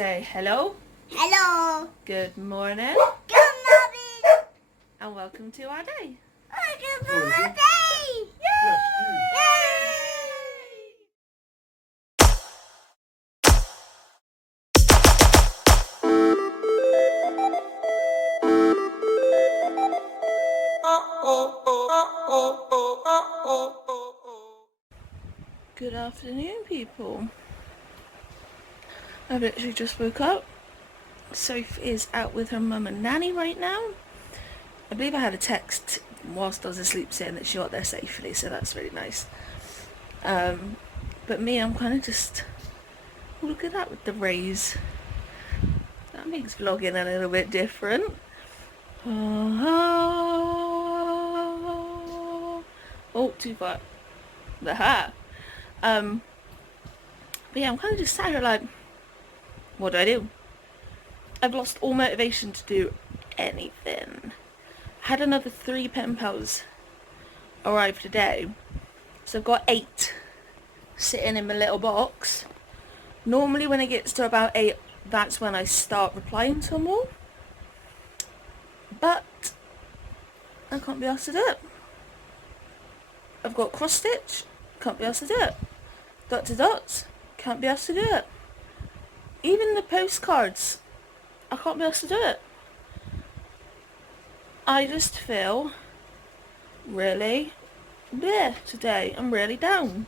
Say hello. Hello. Good morning. Good morning. And welcome to our day. Welcome to our day. Yay! Good afternoon, people. I've literally just woke up. Sophie is out with her mum and nanny right now. I believe I had a text whilst I was asleep saying that she got there safely, so that's really nice. But me, I'm kind of just... Look at that with the rays. That makes vlogging a little bit different. Oh, too far. Aha. But yeah, I'm kind of just sat here like, what do? I've lost all motivation to do anything. Had another 3 pen pals arrive today, so I've got 8 sitting in my little box. Normally when it gets to about 8, that's when I start replying to them all. But I can't be asked to do it. I've got cross stitch, can't be asked to do it. Dot to dots, can't be asked to do it. Even the postcards, I can't be asked to do it. I just feel really bleh today. I'm really down.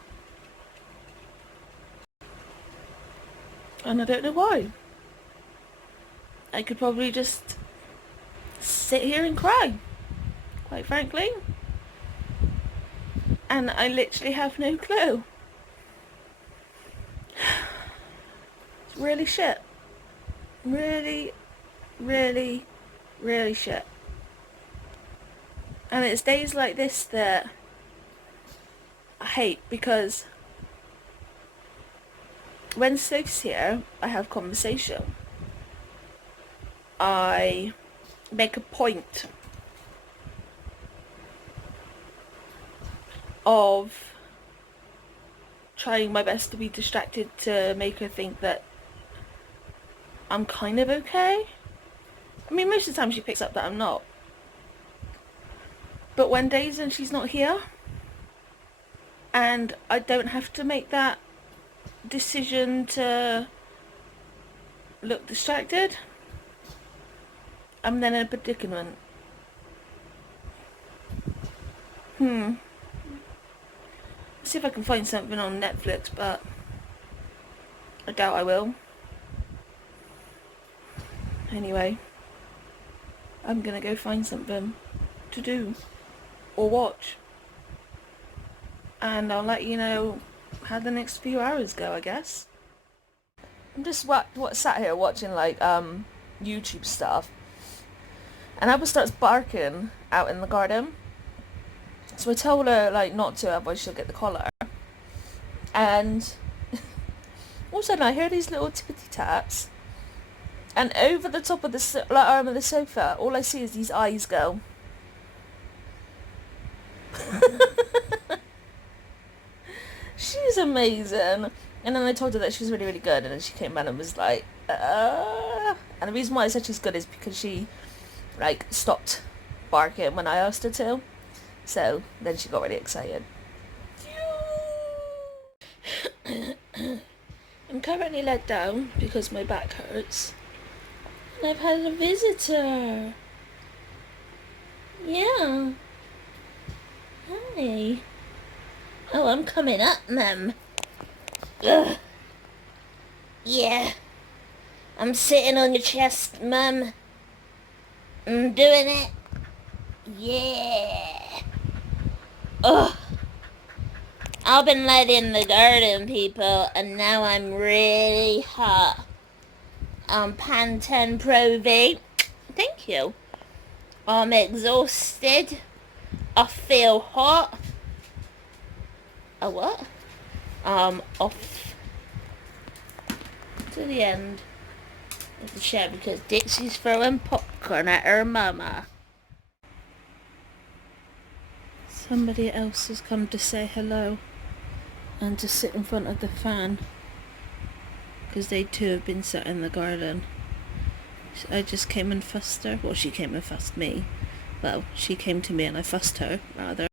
And I don't know why. I could probably just sit here and cry, quite frankly. And I literally have no clue. It's really shit. Really, really, really shit. And it's days like this that I hate, because when Sophie's here, I have conversation. I make a point of trying my best to be distracted to make her think that I'm kind of okay. I mean, most of the time she picks up that I'm not. But when days when she's not here, and I don't have to make that decision to look distracted, I'm then in a predicament. Let's see if I can find something on Netflix, but I doubt I will. Anyway, I'm gonna go find something to do or watch, and I'll let you know how the next few hours go, I guess. I'm just sat here watching like YouTube stuff, and Apple starts barking out in the garden. So I told her like not to, otherwise she'll get the collar. And all of a sudden I hear these little tippity taps, and over the top of the arm of the sofa, all I see is these eyes go. She's amazing. And then I told her that she was really, really good, and then she came back and was like, And the reason why I said she's good is because she like stopped barking when I asked her to. So then she got really excited. I'm currently let down because my back hurts. And I've had a visitor. Yeah. Hi. Oh, I'm coming up, Mum. Ugh. Yeah. I'm sitting on your chest, Mum. I'm doing it. Yeah. Ugh. I've been let in the garden, people, and now I'm really hot. Pantene Pro V. Thank you. I'm exhausted. I feel hot. A what? Off to the end of the chair because Dixie's throwing popcorn at her mama. Somebody else has come to say hello and to sit in front of the fan. because they too have been sat in the garden. I just came and fussed her. Well, she came and fussed me. Well, she came to me and I fussed her, rather.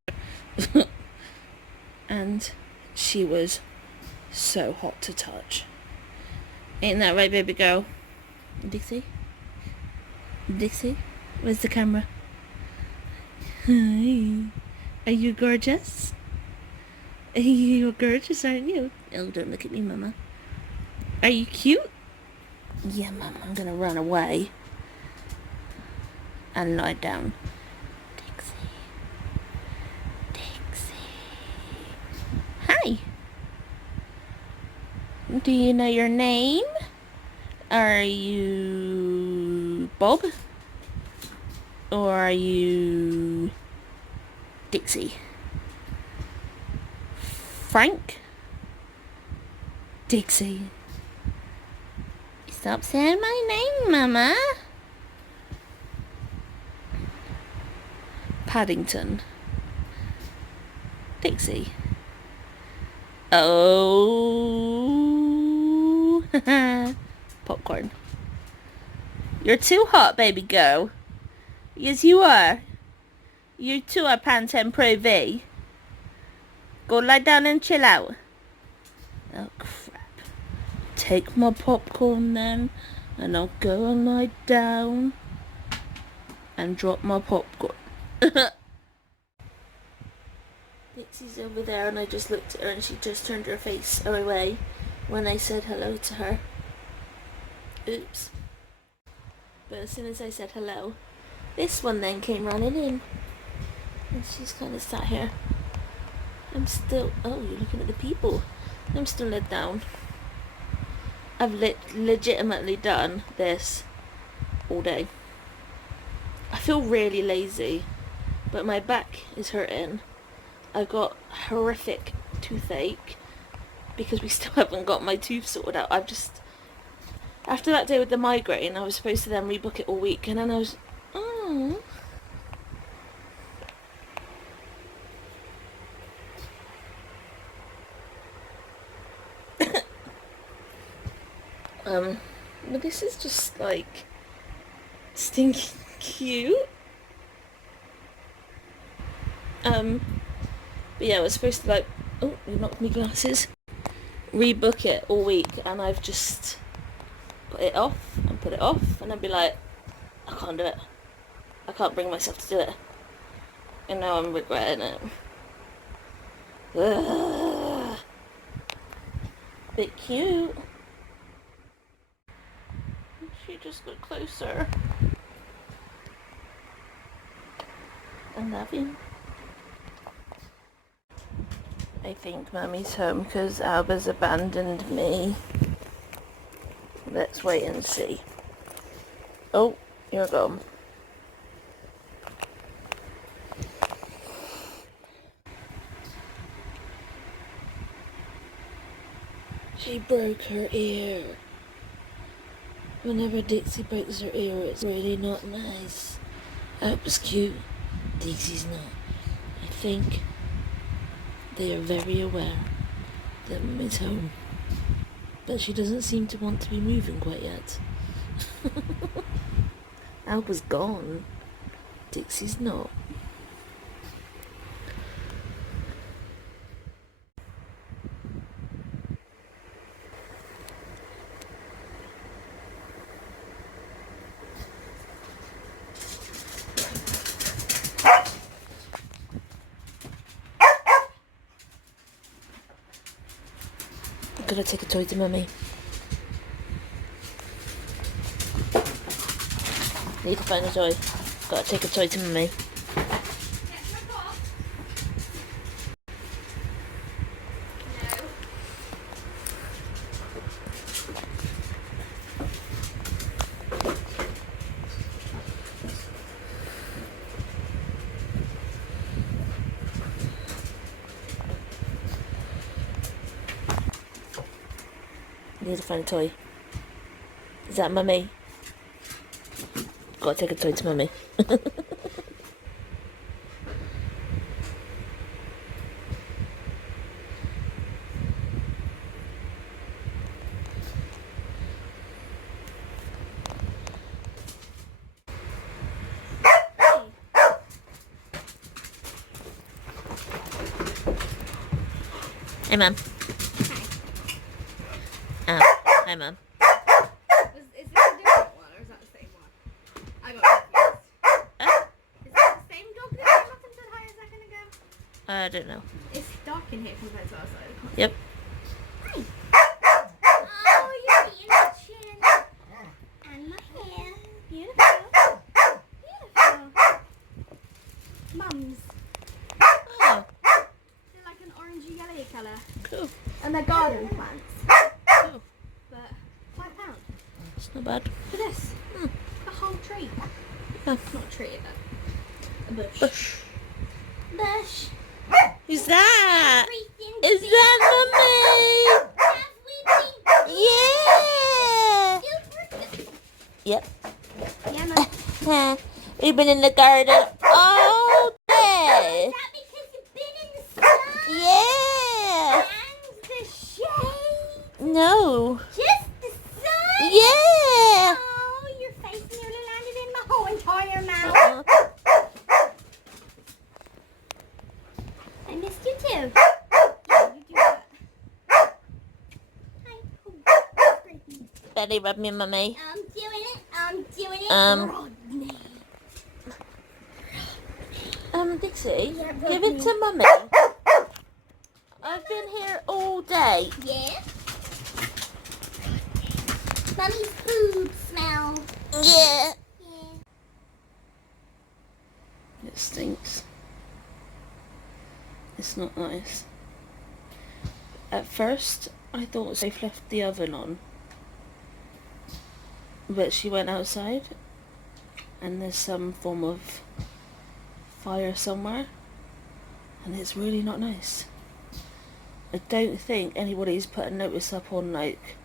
And she was so hot to touch. Ain't that right, baby girl? Dixie? Dixie? Where's the camera? Hi. Are you gorgeous? You're gorgeous, aren't you? Oh, don't look at me, Mama. Are you cute? Yeah, Mama, I'm gonna run away. And lie down. Dixie. Dixie. Hi. Do you know your name? Are you Bob? Or are you Dixie? Frank? Dixie. Stop saying my name, Mama. Paddington. Dixie. Oh. Popcorn. You're too hot, baby girl. Yes, you are. You too are Pantene Pro V. Go lie down and chill out. Oh, crap. Take my popcorn then, and I'll go and lie down and drop my popcorn. Dixie's over there, and I just looked at her and she just turned her face away when I said hello to her. Oops. But as soon as I said hello, this one then came running in. And she's kind of sat here. I'm still... Oh, you're looking at the people. I'm still led down. I've legitimately done this all day. I feel really lazy, but my back is hurting. I've got horrific toothache because we still haven't got my tooth sorted out. I've just... After that day with the migraine, I was supposed to then rebook it all week, and then I was... Oh... But this is just like stinking cute. But yeah, I was supposed to like, oh, you knocked me glasses. Rebook it all week, and I've just put it off and put it off, and I'd be like, I can't do it. I can't bring myself to do it. And now I'm regretting it. Ugh. Bit cute. She just got closer. I love you. I think Mummy's home because Alba's abandoned me. Let's wait and see. Oh, you're gone. She broke her ear. Whenever Dixie breaks her ear, it's really not nice. That was cute. Dixie's not. I think they are very aware that Mummy's home. But she doesn't seem to want to be moving quite yet. Alba's gone. Dixie's not. Gotta take a toy to Mummy. Need to find a toy. Gotta take a toy to Mummy. Need to find a toy. Is that Mummy? Gotta take a toy to Mummy. Hey, Mum. Hi. Hi, Mum. Is this a different one or is that the same one? I got confused. Is that the same dog that came up and said hi a second ago? I don't know. It's dark in here compared to outside. Yep. Hi. Oh, you're eating my chin. And my hair. Beautiful. Beautiful. Mums. Oh, They're like an orangey yellow colour. cool. And they're garden plants. Cool. But £5 It's not bad. for this. The whole tree. Yeah. Not a tree, but a bush. Bush. Bush. Who's that? Everything's Is big. that Mummy? Have we been Yeah. Yep. Yeah, Mum. We've been in the garden all day. Is that because you've been in the sun? Yeah. And the shade? No. Just the sun? Yeah. Oh, your face nearly landed in my whole entire mouth. I missed you too. Yeah, you do that. Hi. Oh, Brittany. Belly rub me, Mummy. I'm doing it. I'm doing it. Rodney. Dixie, Yeah, give it to Mummy. I've been here all day. Yeah? Mummy's food smell. Yeah. Yeah. It stinks. It's not nice. At first, I thought Sophie left the oven on. But she went outside and there's some form of fire somewhere. And it's really not nice. I don't think anybody's put a notice up on like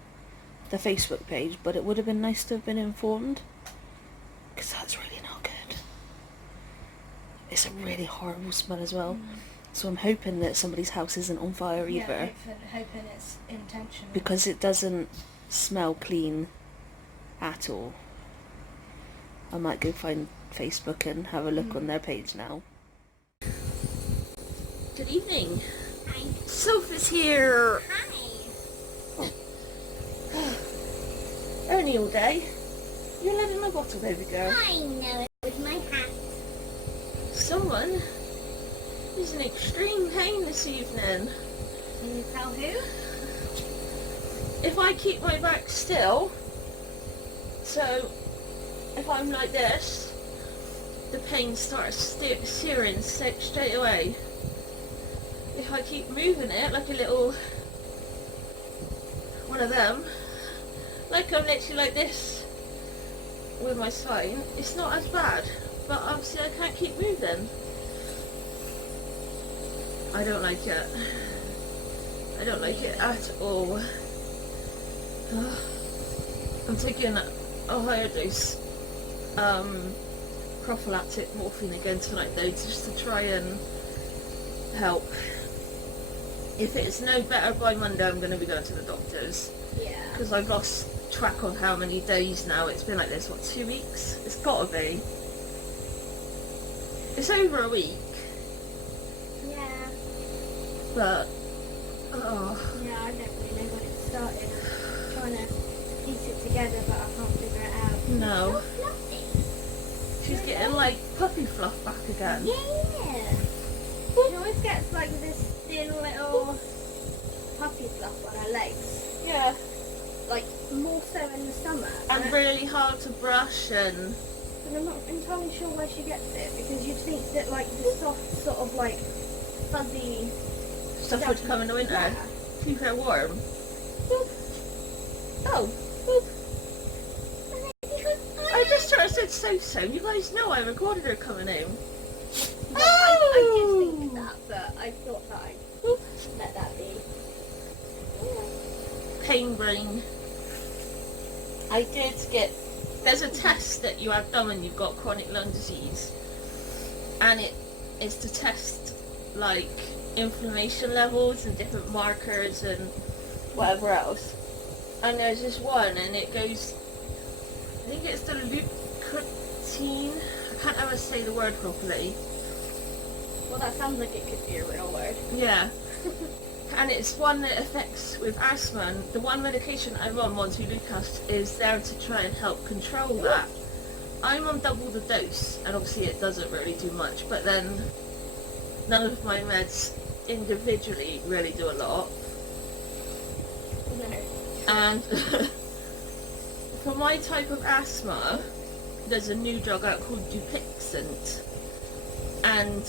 the Facebook page, but it would have been nice to have been informed. Because that's really not good. It's a really horrible smell as well. So I'm hoping that somebody's house isn't on fire either. Hoping it's intentional. Because it doesn't smell clean at all. I might go find Facebook and have a look on their page now. Good evening. Hi. Sophie's here. Hi. Only all day. You're letting my bottle, baby girl. I know it was my hat. Someone is in extreme pain this evening. Can you tell who? If I keep my back still, so if I'm like this, the pain starts searing straight away. If I keep moving it like a little one of them, like I'm literally like this with my spine, it's not as bad, but obviously I can't keep moving. I don't like it. I don't like it at all. I'm taking a higher dose prophylactic morphine again tonight though, just to try and help. If it's no better by Monday, I'm going to be going to the doctors. Yeah. Because I've lost track of how many days now. It's been like this, what, 2 weeks? It's got to be. It's over a week. Yeah. But, oh, Yeah, I don't really know when it started. I'm trying to piece it together, but I can't figure it out. no. It's so fluffy. She's getting like puppy fluff back again. Yeah. She always gets like this thin little puppy fluff on her legs. Yeah. Like more so in the summer. And really hard to brush and... And I'm not entirely sure where she gets it because you'd think that like the soft sort of like fuzzy stuff would come in the winter. Yeah. Keep her warm. Boop. Oh. Boop. I just sort of said so. You guys know I recorded her coming home. I did think that, but I thought that I'd let that be. Pain brain. I did get... There's a test that you have done when you've got chronic lung disease. And it is to test, like, inflammation levels and different markers and whatever else. And there's this one, and it goes... I think it's the leukotriene. I can't ever say the word properly. Well, that sounds like it could be a real word. Yeah. and it's one that affects with asthma, and the one medication I'm on, Montelukast, is there to try and help control that. I'm on double the dose, and obviously it doesn't really do much, but then none of my meds individually really do a lot. No. And for my type of asthma, there's a new drug out called Dupixent, and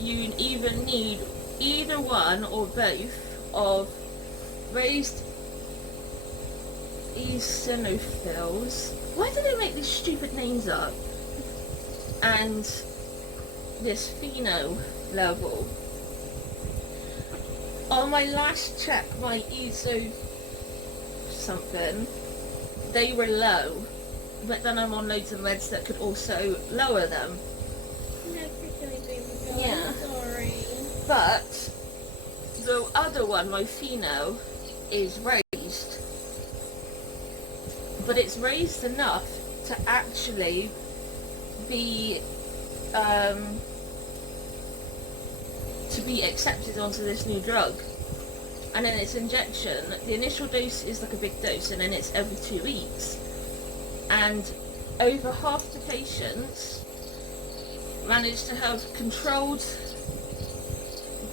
you either need either one or both of raised eosinophils. Why do they make these stupid names up? And this pheno level. On my last check, my ESO something, they were low, but then I'm on loads of meds that could also lower them. No, particularly baby. Yeah. Sorry. But the other one, my pheno, is raised. But it's raised enough to actually be accepted onto this new drug. And then it's injection. The initial dose is like a big dose, and then it's every 2 weeks. And over half the patients managed to have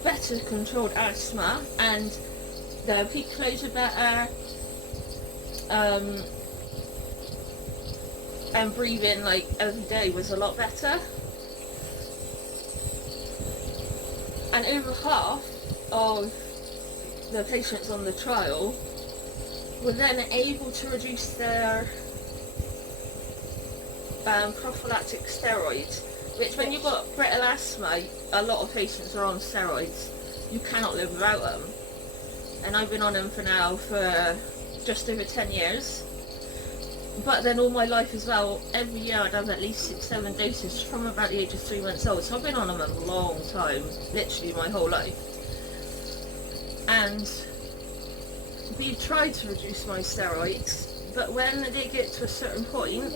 better controlled asthma, and their peak flows are better, and breathing like every day was a lot better. And over half of the patients on the trial were then able to reduce their prophylactic steroids, which when you've got brittle asthma, a lot of patients are on steroids. You cannot live without them. And I've been on them for just over 10 years. But then all my life as well, every year I'd have at least 6-7 doses from about the age of 3 months old. So I've been on them a long time, literally my whole life. And we've tried to reduce my steroids, but when they get to a certain point,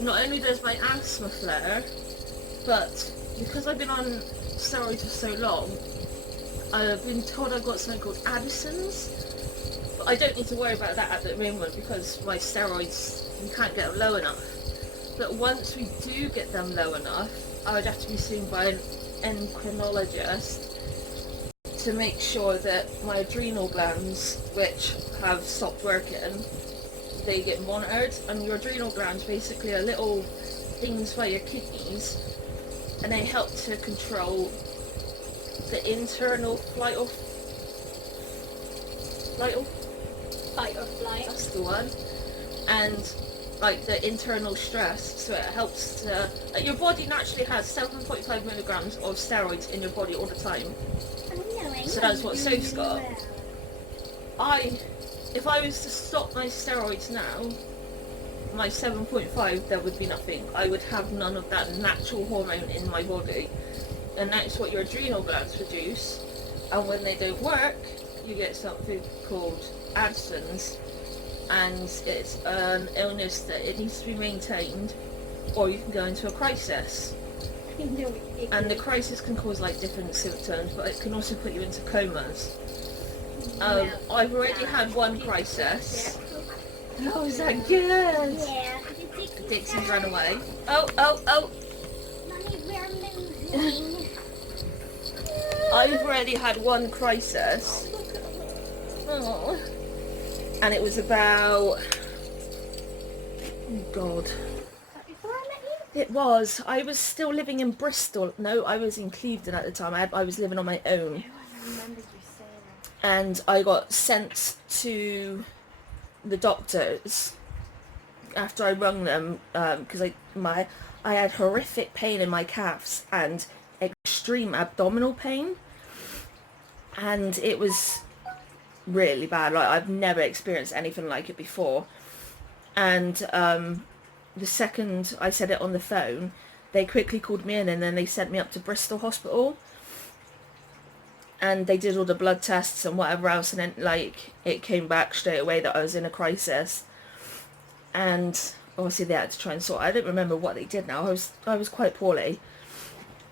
not only does my asthma flare, but because I've been on steroids for so long, I've been told I've got something called Addison's. But I don't need to worry about that at the moment because my steroids, you can't get them low enough. But once we do get them low enough, I would have to be seen by an endocrinologist to make sure that my adrenal glands, which have stopped working, they get monitored. And your adrenal glands basically are little things by your kidneys, and they help to control the internal fight or flight, that's the one, and like the internal stress. So it helps to, your body naturally has 7.5 milligrams of steroids in your body all the time. So that's what Soph's got. If I was to stop my steroids now, my 7.5, there would be nothing. I would have none of that natural hormone in my body. And that's what your adrenal glands produce. And when they don't work, you get something called Addison's. And it's an illness that it needs to be maintained, or you can go into a crisis. And the crisis can cause like different symptoms, but it can also put you into comas. I've already had one crisis. Oh, is that good? Yeah. Dixie's run away. Oh. Mommy, we're losing. I've already had one crisis. Oh. And it was about... Oh, God. It was. I was still living in Bristol. No, I was in Clevedon at the time. I was living on my own. I remember you saying that. And I got sent to the doctors after I rung them because I had horrific pain in my calves and extreme abdominal pain, and it was really bad. Like, I've never experienced anything like it before. And the second I said it on the phone, they quickly called me in, and then they sent me up to Bristol Hospital, and they did all the blood tests and whatever else, and then like it came back straight away that I was in a crisis. And obviously they had to try and sort. I don't remember what they did now. I was quite poorly,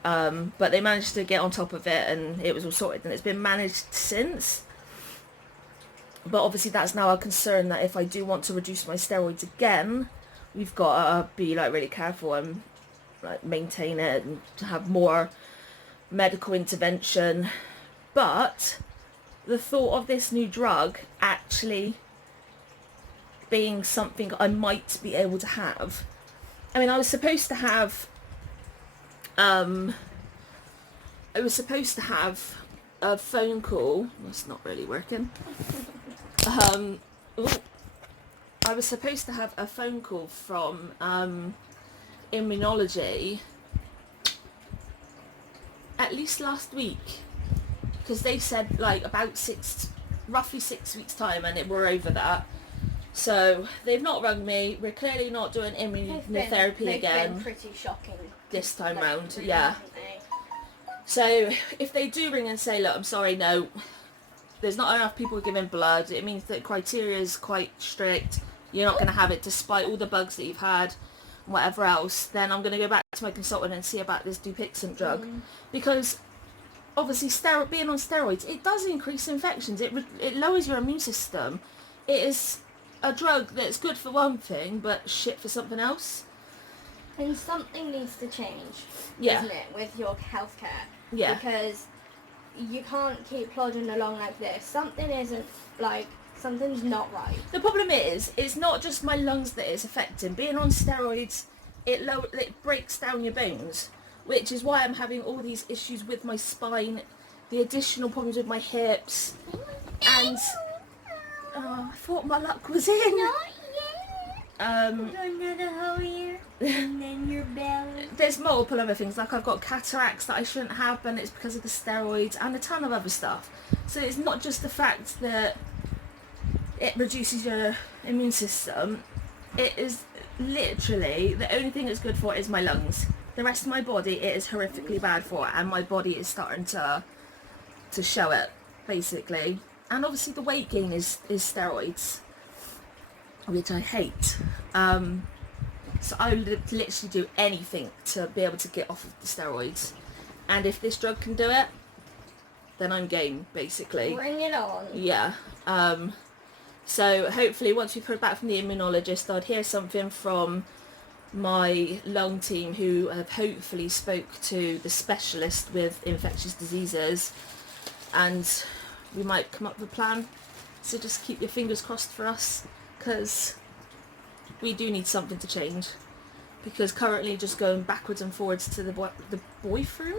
But they managed to get on top of it and it was all sorted and it's been managed since. But obviously that's now a concern that if I do want to reduce my steroids again, we've got to be like really careful and like maintain it and to have more medical intervention. But the thought of this new drug actually being something I might be able to have. I mean, I was supposed to have a phone call. That's not really working. I was supposed to have a phone call from immunology at least last week, because they said like about roughly 6 weeks time, and we're over that. So they've not rung me. We're clearly not doing immunotherapy again. Been pretty shocking this time like, round, really, yeah. haven't they? So if they do ring and say, look, I'm sorry, no, there's not enough people giving blood, it means that criteria is quite strict, you're not going to have it despite all the bugs that you've had and whatever else, then I'm going to go back to my consultant and see about this Dupixent drug. Because obviously being on steroids, it does increase infections, it lowers your immune system. It is a drug that's good for one thing but shit for something else. And something needs to change, Yeah. isn't it, with your healthcare? Yeah. Because you can't keep plodding along like this. Something's not right. The problem is, it's not just my lungs that it's affecting. Being on steroids, it breaks down your bones, which is why I'm having all these issues with my spine, the additional problems with my hips, and I thought my luck was in. Not yet. Under the whole ear, and then your belly. There's multiple other things, like I've got cataracts that I shouldn't have, and it's because of the steroids, and a ton of other stuff. So it's not just the fact that it reduces your immune system, it is literally, the only thing it's good for is my lungs. The rest of my body, it is horrifically bad for, and my body is starting to show it, basically. And obviously the weight gain is steroids, which I hate. So I would literally do anything to be able to get off of the steroids. And if this drug can do it, then I'm game, basically. Bring it on. Yeah. So hopefully once we've heard back from the immunologist, I'd hear something from my lung team, who have hopefully spoke to the specialist with infectious diseases, and we might come up with a plan. So just keep your fingers crossed for us, because we do need something to change. Because currently just going backwards and forwards to the bathroom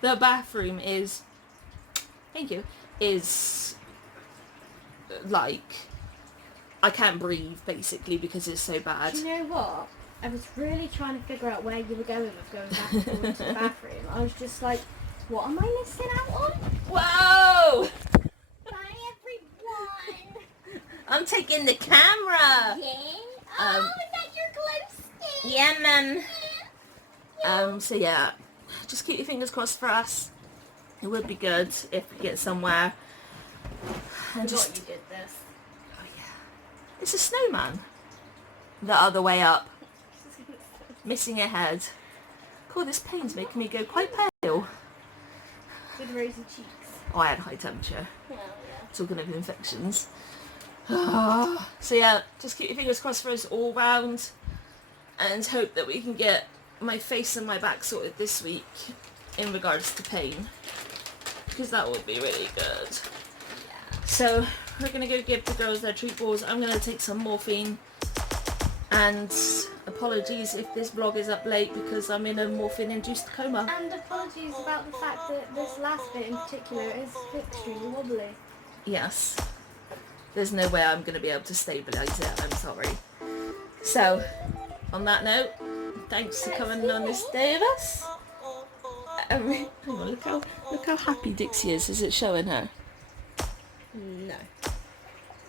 the bathroom is, thank you, is like, I can't breathe basically because it's so bad. Do you know what? I was really trying to figure out where you were going with going back and forth to the bathroom. I was just like, what am I missing out on? Whoa! Bye everyone! I'm taking the camera! Yeah? Oh, is that your glow stick? Yeah, man. So yeah, just keep your fingers crossed for us. It would be good if we get somewhere. And just, you did this. oh yeah, it's a snowman. The other way up, missing a head. God, this pain's making me go quite pale. With rosy cheeks. Oh, I had high temperature. Well, yeah. Talking of infections. So yeah, just keep your fingers crossed for us all round, and hope that we can get my face and my back sorted this week in regards to pain, because that would be really good. Yeah. So we're going to go give the girls their treat balls. I'm going to take some morphine, and apologies if this vlog is up late because I'm in a morphine induced coma. And apologies about the fact that this last bit in particular is extremely wobbly. Yes, there's no way I'm going to be able to stabilise it, I'm sorry. So, on that note, thanks for coming on this day with us. Hang on, look how happy Dixie is it showing her? No.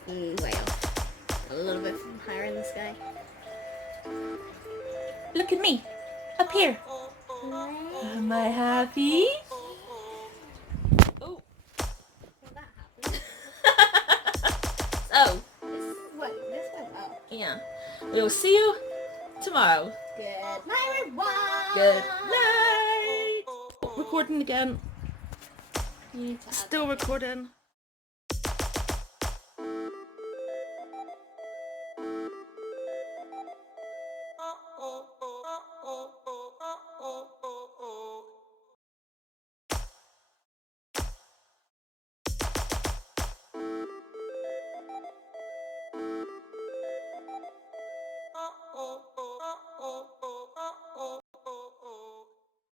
Way off. A little bit higher in the sky. Look at me, up here. Am I happy? Oh. Well, that happened. Oh, This went well. yeah. We'll see you tomorrow. Good night, everyone. Good night. Recording again. You need to add Still that in. recording.